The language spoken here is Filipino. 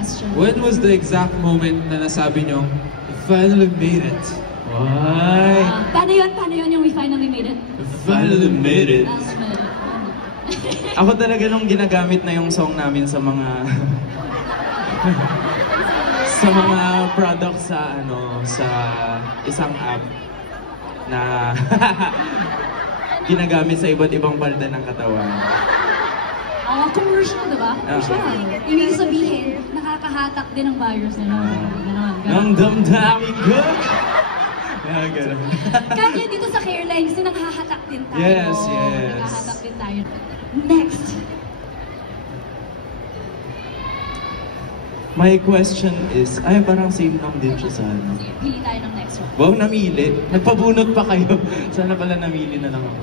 question. When was the exact moment na nasabi nyo, "I finally made it"? Why? Paano yun yung we finally made it? Finally made it. Last minute. Ako talaga nung ginagamit na yung song namin sa mga sa mga products sa sa isang app na ginagamit sa iba't ibang parte ng katawan. Commercial, diba? Ibig sabihin, nakakahatak din ang virus nila. Ang damdamin ko! Ganun. Kaya dito sa Carelines, nanghahatak din tayo. Yes. Nanghahatak din tayo. Next. My question is, ay parang same lang din siya sa ano. Pili tayo ng next one. Wow, namili. Nagpabunot pa kayo. Sana pala namili na lang ako.